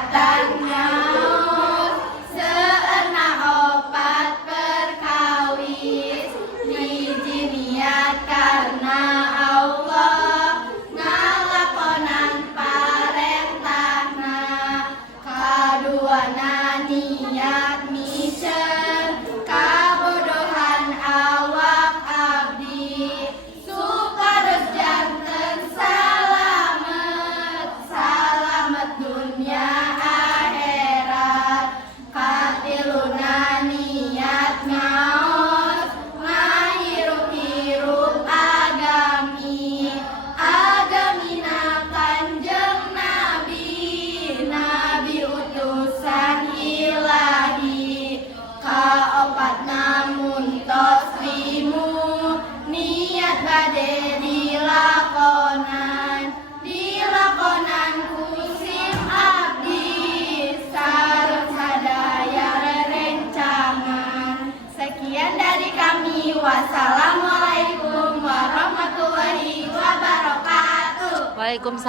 niatan nyaut seena opat perkawis hiji niat karena Allah ngalakonan parentahna kaduana niat micen kabodohan awak abdi supados janten salamet dunia akhirat katiluna niat ngaos ngahirup-hirup agamina kanjeng nabi utusan ilahi kaopat namun tos limu niat bade dilakonan kusim abdi sareng sadaya rerencangan. Sekian dari kami, wassalamualaikum warahmatullahi wabarakatuh. Waalaikumsalam.